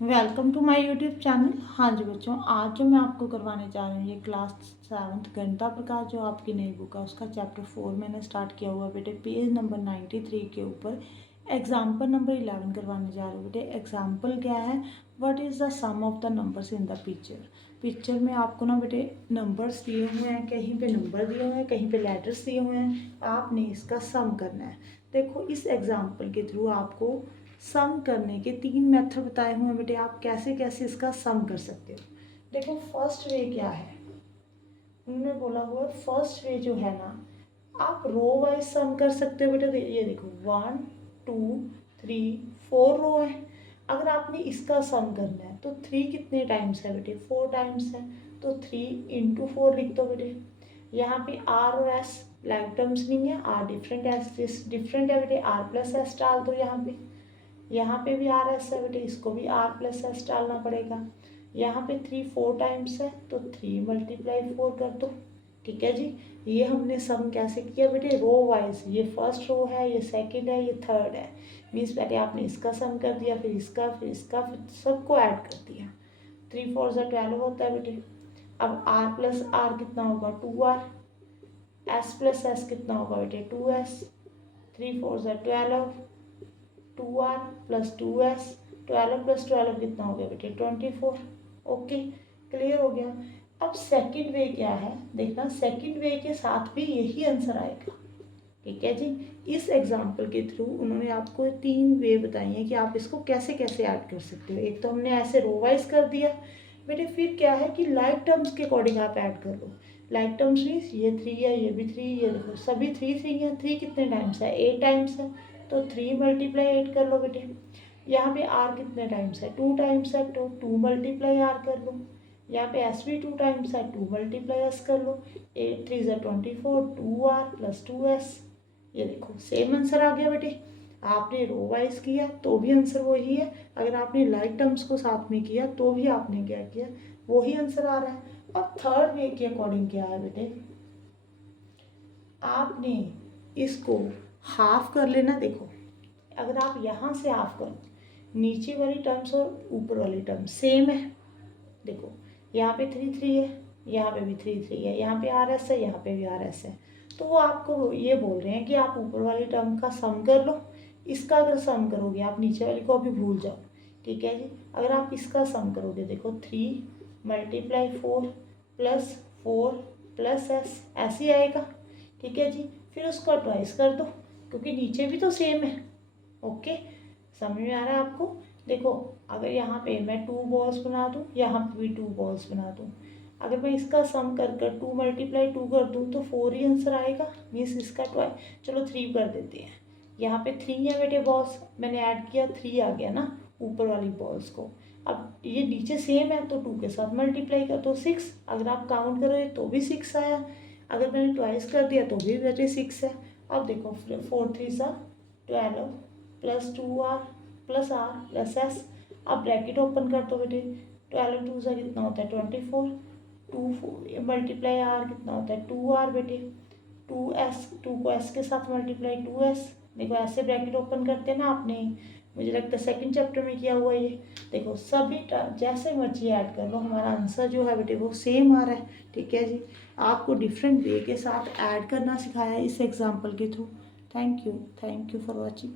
Welcome to my YouTube channel. हाँ जी बच्चों, आज जो मैं आपको करवाने जा रही हूँ ये क्लास 7th गणिता प्रकाश जो आपकी नई बुक है उसका चैप्टर 4 मैंने स्टार्ट किया हुआ बेटे। पेज नंबर 93 के ऊपर एग्जाम्पल नंबर 11 करवाने जा रहे हो बेटे। एग्जाम्पल क्या है? What is the sum of the numbers in the picture. Picture में आपको ना बेटे नंबर्स दिए हुए हैं, कहीं पे नंबर दिए हुए हैं, कहीं पे लेटर्स दिए हुए हैं। आपने इसका सम करना है। देखो इस एग्जाम्पल के थ्रू आपको सम करने के 3 मेथड बताए हुए हैं बेटे। आप कैसे कैसे इसका सम कर सकते हो। देखो फर्स्ट वे क्या है, उन्होंने बोला हुआ फर्स्ट वे जो है ना, आप रो वाइज सम कर सकते हो बेटे। ये देखो 1 2 3 4 रो है। अगर आपने इसका सम करना है तो 3 कितने टाइम्स है बेटे? 4 टाइम्स है। तो 3 इंटू 4 लिख दो बेटे। यहाँ पे आर और एस लाइक टर्म्स नहीं है, आर डिफरेंट एस डिफरेंट है बेटे। आर प्लस एस डाल दो यहाँ पे भी आर एस है बेटे, इसको भी आर प्लस एस डालना पड़ेगा। यहाँ पे 3 4 टाइम्स है तो 3 मल्टीप्लाई 4 कर दो। ठीक है जी। ये हमने सम कैसे किया बेटे? Row wise. ये फर्स्ट रो है, ये सेकंड है, ये थर्ड है। मीन्स पहले आपने इसका सम कर दिया, फिर इसका, फिर इसका, फिर सबको ऐड कर दिया। 3 4 से 12 होता है बेटे। अब आर प्लस आर कितना होगा? 2r। एस प्लस एस कितना होगा बेटे? 2s। 3 4 से 12, 2r प्लस 2s। 12 प्लस 12 कितना हो गया बेटे? 24। ओके, क्लियर हो गया। अब सेकंड वे क्या है देखना, सेकंड वे के साथ भी यही आंसर आएगा। ठीक है जी। इस एग्जाम्पल के थ्रू उन्होंने आपको 3 वे बताई हैं कि आप इसको कैसे कैसे ऐड कर सकते हो। एक तो हमने ऐसे रो वाइज कर दिया बेटे, फिर क्या है कि लाइक टर्म्स के अकॉर्डिंग आप ऐड कर लो। लाइक टर्म्स मीन्स ये 3 है, ये भी 3, ये देखो सभी 3 3 है। 3 कितने टाइम्स है? 8 टाइम्स है। तो 3 मल्टीप्लाई 8 कर लो बेटे। यहाँ पे आर कितने टाइम्स है? 2 टाइम्स है तो 2 मल्टीप्लाई आर कर लो। यहाँ पे एस भी 2 टाइम्स है, 2 मल्टीप्लाई एस कर लो। 8 3 ज़ा 24, 2r प्लस 2s। ये देखो सेम आंसर आ गया बेटे। आपने रो वाइज किया तो भी आंसर वही है, अगर आपने लाइक टर्म्स को साथ में किया तो भी आपने क्या किया, वही आंसर आ रहा है। और थर्ड वे के अकॉर्डिंग क्या है बेटे, आपने इसको हाफ कर लेना। देखो अगर आप यहाँ से हाफ करो, नीचे वाली टर्म्स और ऊपर वाली टर्म्स सेम है। देखो यहाँ पे 3 3 है, यहाँ पे भी 3 3 है, यहाँ पे आर एस है, यहाँ पे भी आर एस है। तो वो आपको ये बोल रहे हैं कि आप ऊपर वाली टर्म का सम कर लो। इसका अगर सम करोगे, आप नीचे वाली को अभी भूल जाओ। ठीक है जी। अगर आप इसका सम करोगे, देखो 3 मल्टीप्लाई 4 प्लस 4 प्लस एस, ऐसे ही आएगा। ठीक है जी। फिर उसका ट्वाइस कर दो क्योंकि नीचे भी तो सेम है। ओके, समझ में आ रहा है आपको? देखो अगर यहाँ पे मैं 2 बॉल्स बना दूँ, यहाँ पे भी 2 बॉल्स बना दूँ, अगर मैं इसका सम कर कर 2 मल्टीप्लाई 2 कर दूँ तो 4 ही आंसर आएगा। मीन्स इसका चलो 3 कर देते हैं। यहाँ पे 3 है बेटे बॉल्स, मैंने ऐड किया 3 आ गया ना ऊपर वाली बॉल्स को। अब ये नीचे सेम है तो 2 के साथ मल्टीप्लाई कर तो 6। अगर आप काउंट करोगे तो भी 6 आया। अगर मैंने ट्वाइस कर दिया तो भी बेटे 6 है। अब देखो 4 3 सा 12 plus 2r plus R plus S. अब ब्रैकेट ओपन कर दो बेटे। 12 2 से कितना होता है? 24। 2 मल्टीप्लाई आर कितना होता है? 2r बेटे। 2s, 2 को s के साथ मल्टीप्लाई 2s। देखो ऐसे ब्रैकेट ओपन करते हैं ना, आपने मुझे लगता है सेकंड चैप्टर में किया हुआ ये। देखो सभी जैसे मर्जी ऐड कर लो, हमारा आंसर जो है बेटे वो सेम आ रहा है। ठीक है जी। आपको डिफरेंट वे के साथ ऐड करना सिखाया है इस एग्जाम्पल के through. Thank you for watching.